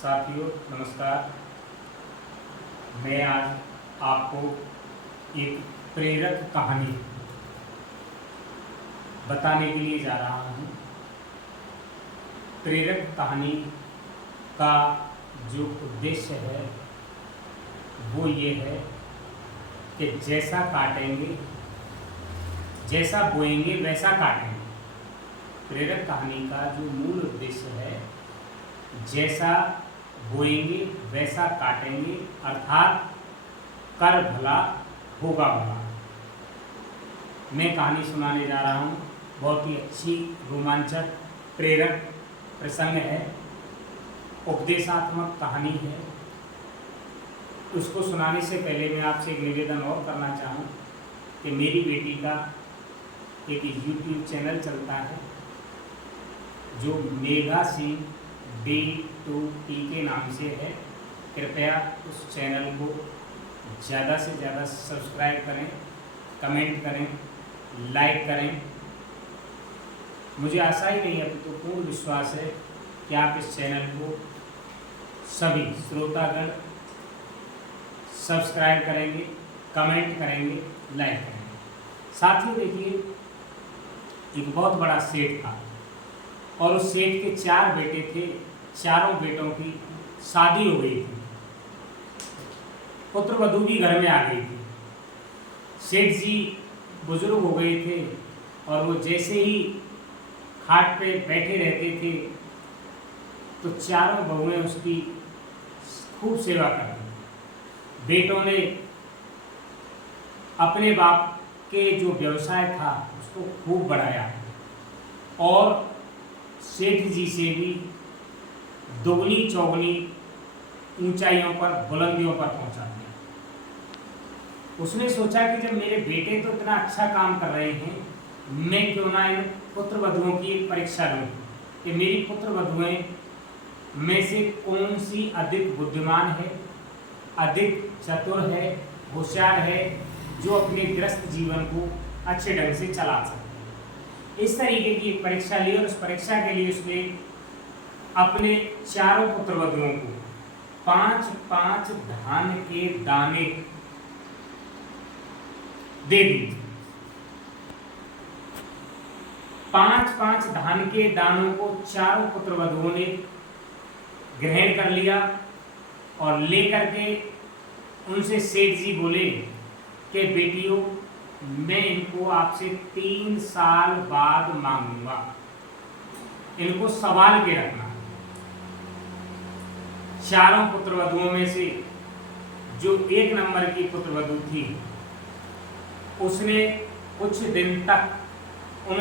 साथियों नमस्कार। मैं आज आपको एक प्रेरक कहानी बताने के लिए जा रहा हूँ। प्रेरक कहानी का जो उद्देश्य है वो ये है कि जैसा काटेंगे, जैसा बोएंगे वैसा काटेंगे। प्रेरक कहानी का जो मूल उद्देश्य है, जैसा बोएंगे वैसा काटेंगे, अर्थात कर भला होगा भला। मैं कहानी सुनाने जा रहा हूँ। बहुत ही अच्छी, रोमांचक, प्रेरक प्रसंग है, उपदेशात्मक कहानी है। उसको सुनाने से पहले मैं आपसे एक निवेदन और करना चाहूँ कि मेरी बेटी का एक YouTube चैनल चलता है जो मेघा सिंह D2T के नाम से है। कृपया उस चैनल को ज़्यादा से ज़्यादा सब्सक्राइब करें, कमेंट करें, लाइक करें। मुझे आशा ही नहीं है तो पूर्ण विश्वास है कि आप इस चैनल को सभी श्रोतागण सब्सक्राइब करेंगे, कमेंट करेंगे, लाइक करेंगे। साथियों देखिए, एक बहुत बड़ा सेठ था और उस सेठ के 4 बेटे थे। चारों बेटों की शादी हो गई थी, पुत्र वधू भी घर में आ गई थी। सेठ जी बुजुर्ग हो गए थे और वो जैसे ही खाट पे बैठे रहते थे तो चारों बहुएं उसकी खूब सेवा करती। बेटों ने अपने बाप के जो व्यवसाय था उसको खूब बढ़ाया और सेठ जी से भी दोगुनी चौगुनी ऊंचाइयों पर, बुलंदियों पर पहुंचा दिया। उसने सोचा कि जब मेरे बेटे तो इतना अच्छा काम कर रहे हैं, मैं क्यों ना इन पुत्र वधुओं की एक परीक्षा लूं कि मेरी पुत्र वधुएं में से कौन सी अधिक बुद्धिमान है, अधिक चतुर है, होशियार है, जो अपने गृहस्थ जीवन को अच्छे ढंग से चला सके। इस तरीके की एक परीक्षा ली और उस परीक्षा के लिए उसने अपने चारों पुत्र वधुओं को 5-5 धान के दाने दे दिए। 5-5 धान के दानों को चारों पुत्र वधुओं ने ग्रहण कर लिया और लेकर के उनसे सेठ जी बोले कि बेटियों, मैं इनको आपसे 3 साल बाद मांगूंगा, इनको संभाल के रखना। चारों पुत्रवधुओं में से जो 1 नंबर की पुत्रवधु थी, उसने कुछ दिन तक उन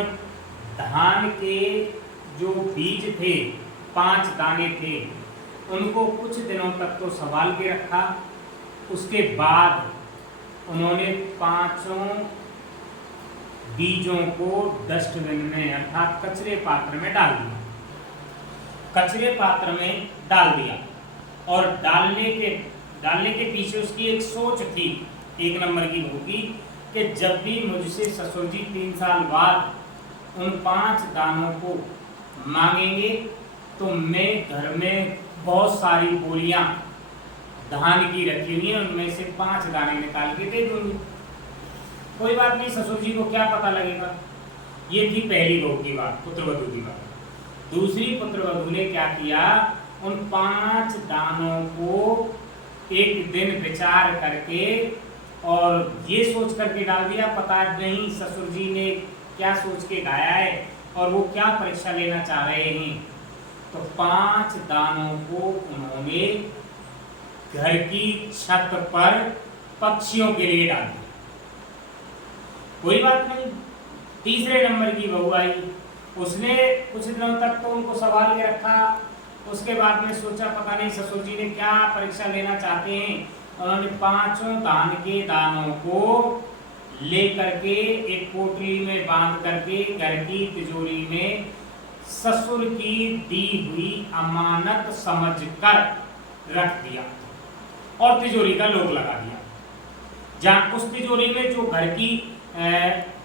धान के जो बीज थे, 5 दाने थे, उनको कुछ दिनों तक तो संभाल के रखा। उसके बाद उन्होंने 5 बीजों को डस्टबिन में अर्थात कचरे पात्र में डाल दिया। कचरे पात्र में डाल दिया और डालने के पीछे उसकी एक सोच थी, 1 नंबर की होगी, कि जब भी मुझसे ससुर जी 3 साल बाद उन 5 दानों को मांगेंगे तो मैं घर में बहुत सारी बोरियां धान की रखी हुई है, उनमें से 5 दाने निकाल के दे दूंगी। कोई बात नहीं, ससुर जी को क्या पता लगेगा। ये थी पहली बहू की बात, पुत्रवधु की बात। दूसरी पुत्रवधु ने क्या किया, उन 5 दानों को एक दिन विचार करके और ये सोच करके डाल दिया, पता नहीं ससुर जी ने क्या सोच के गाया है और वो क्या परीक्षा लेना चाह रहे हैं। तो 5 दानों को उन्होंने घर की छत पर पक्षियों के लिए डाल दिया। कोई बात नहीं, तीसरे नंबर की बहू आई, उसने कुछ दिनों तक तो उनको संभाल के रखा। उसके बाद में सोचा पता नहीं ससुर जी ने क्या परीक्षा लेना चाहते हैं। उन्होंने 5 धान के दानों को लेकर के एक पोटली में बांध करके घर की तिजोरी में ससुर की दी हुई अमानत समझकर रख दिया और तिजोरी का लोग लगा दिया। जहां उस तिजोरी में जो घर की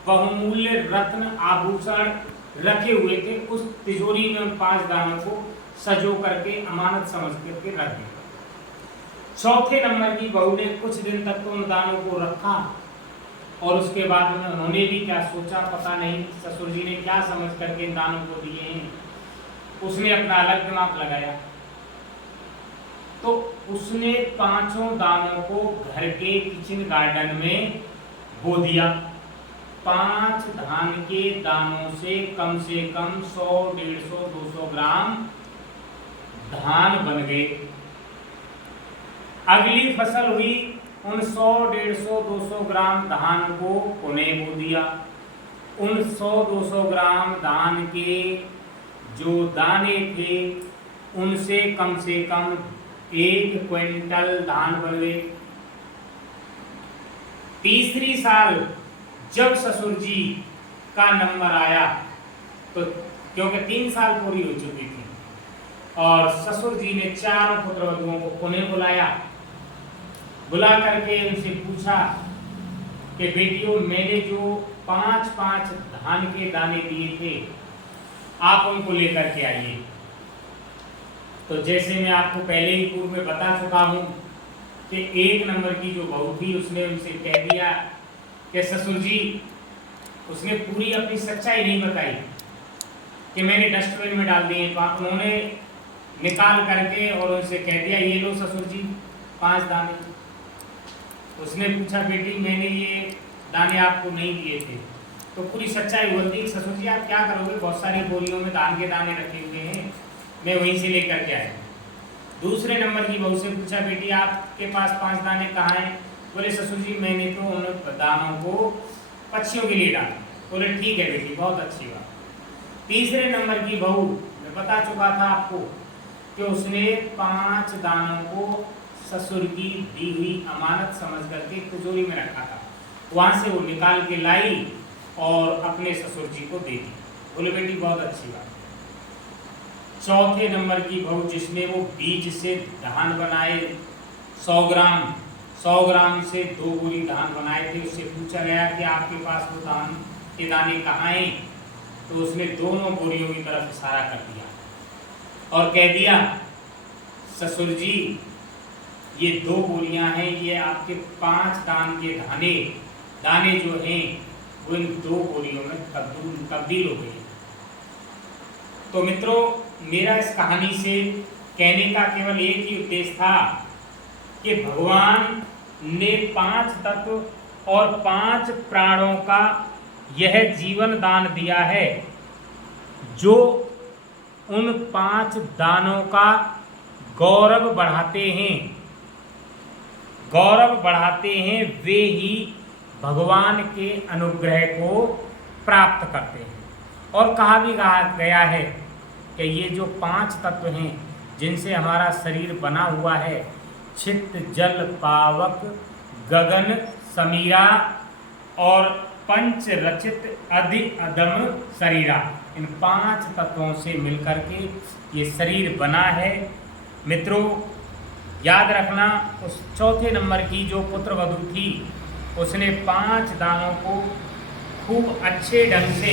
बहुमूल्य रत्न आभूषण रखे हुए थे, उस तिजोरी में 5 दानों को सजो करके अमानत समझ करके रख दिया। चौथे नंबर की बहू ने कुछ दिन तक तो उन दानों को रखा और उसके बाद उन्होंने भी क्या सोचा पता नहीं, ससुर जी ने क्या समझ करके इन दानों को दिए हैं, उसने अपना अलग दिमाग लगाया। तो उसने 5 दानों को घर के किचन गार्डन में बो दिया। 5 धान के दानों से कम 100, 150, 200 ग्राम धान बन गए। अगली फसल हुई, उन 100, 150, 200 ग्राम धान को पुनः बो दिया। उन 100, 200 ग्राम धान के जो दाने थे उनसे कम 1 क्विंटल धान बन गए। तीसरी साल जब ससुर जी का नंबर आया तो क्योंकि 3 साल पूरी हो चुकी थी और ससुर जी ने 4 पुत्रवधुओं को पुनः बुला करके उनसे पूछा कि बेटियों, मैंने जो 5-5 धान के दाने दिए थे आप उनको लेकर के आइए। तो जैसे मैं आपको पहले ही पूर्व में बता चुका हूं कि 1 नंबर की जो बहू थी उसने उनसे कह दिया कि ससुर जी, उसने पूरी अपनी सच्चाई नहीं बताई कि मैंने डस्टबिन में डाल दिए। उन्होंने निकाल करके और उनसे कह दिया ये लो ससुर जी 5 दाने। उसने पूछा बेटी, मैंने ये दाने आपको नहीं दिए थे। तो पूरी सच्चाई बोल दी। ससुर जी आप क्या करोगे, बहुत सारी बोरियों में धान के दाने रखे हुए हैं, मैं वहीं से लेकर के आया। दूसरे नंबर की बहू से पूछा बेटी आपके पास 5 दाने कहाँ हैं? बोले ससुर जी मैंने तो उन दानों को पक्षियों के लिए डाला। बोले ठीक है बेटी, बहुत अच्छी बात। तीसरे नंबर की बहू, मैं बता चुका था आपको कि उसने 5 दानों को ससुर की दी हुई अमानत समझ करके तिजोरी में रखा था, वहां से वो निकाल के लाई और अपने ससुर जी को दे दी। बोले बेटी बहुत अच्छी बात। चौथे नंबर की बहू जिसने वो बीज से धान बनाए 100 ग्राम से 2 बोरी धान बनाए थे, उससे पूछा गया कि आपके पास वो धान के दाने कहाँ हैं? तो उसने दोनों बोरियों की तरफ इशारा कर दिया और कह दिया ससुर जी ये 2 बोरियां हैं, ये आपके 5 दान के दाने जो हैं वो इन 2 बोरियों में तब्दील हो गई। तो मित्रों, मेरा इस कहानी से कहने का केवल एक ही उद्देश्य था कि भगवान ने 5 तत्व और 5 प्राणों का यह जीवन दान दिया है, जो उन 5 दानों का गौरव बढ़ाते हैं, वे ही भगवान के अनुग्रह को प्राप्त करते हैं। और कहा गया है कि ये जो 5 तत्व हैं जिनसे हमारा शरीर बना हुआ है, चित्त जल पावक गगन समीरा और पंच रचित अधि अदम शरीरा, इन 5 तत्वों से मिलकर के ये शरीर बना है। मित्रों याद रखना, उस चौथे नंबर की जो पुत्रवधू थी उसने 5 दानों को खूब अच्छे ढंग से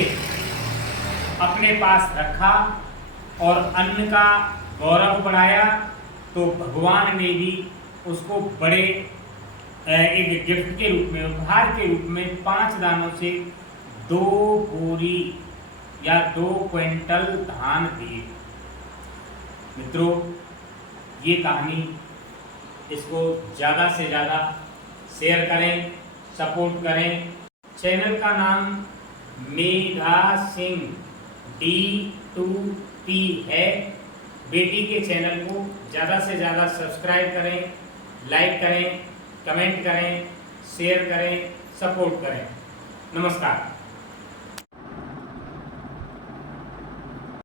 अपने पास रखा और अन्न का गौरव बढ़ाया। तो भगवान ने भी उसको बड़े एक गिफ्ट के रूप में, उपहार के रूप में 5 दानों से 2 बोरी या 2 क्विंटल धान दिए। मित्रों ये कहानी, इसको ज़्यादा से ज़्यादा शेयर करें, सपोर्ट करें। चैनल का नाम मेधा सिंह D2P है। बेटी के चैनल को ज़्यादा से ज़्यादा सब्सक्राइब करें, लाइक करें, कमेंट करें, शेयर करें, सपोर्ट करें। नमस्कार।